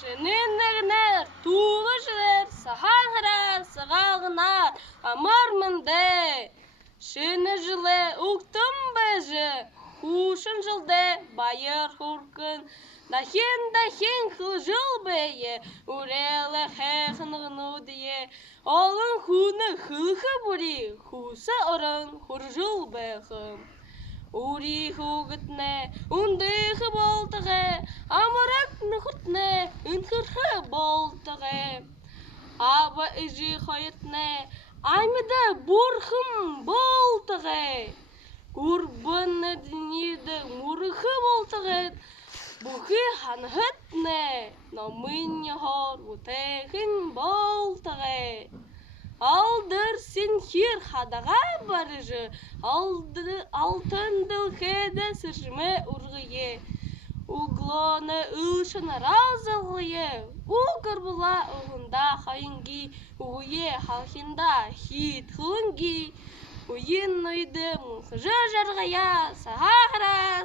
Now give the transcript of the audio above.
Şenenler tuğuşlar sahara sağağınar amarmında. Şene jıle uqtum bejı huşun jılde bayır hurkun. Dahin hıjıl beye urele hekhnıgnu diye. Olun hunu hılkı buri husa oran hurjıl beyhim. Uri hugutne undih boltage amarak nuhutne inkırhı boltage aba iji hayatne aymada burhum boltage kurban dinide murhı boltage buhi hanhatne namin yahor utehin boltage Aldır sinhir hadaga barıcı, altın dılkede sırmı urgıye, uglona ılşına razılgıye, uğurbula uğunda hayıngi, uğuye halkında hit hıngi, uyun uydım, jargaya sahara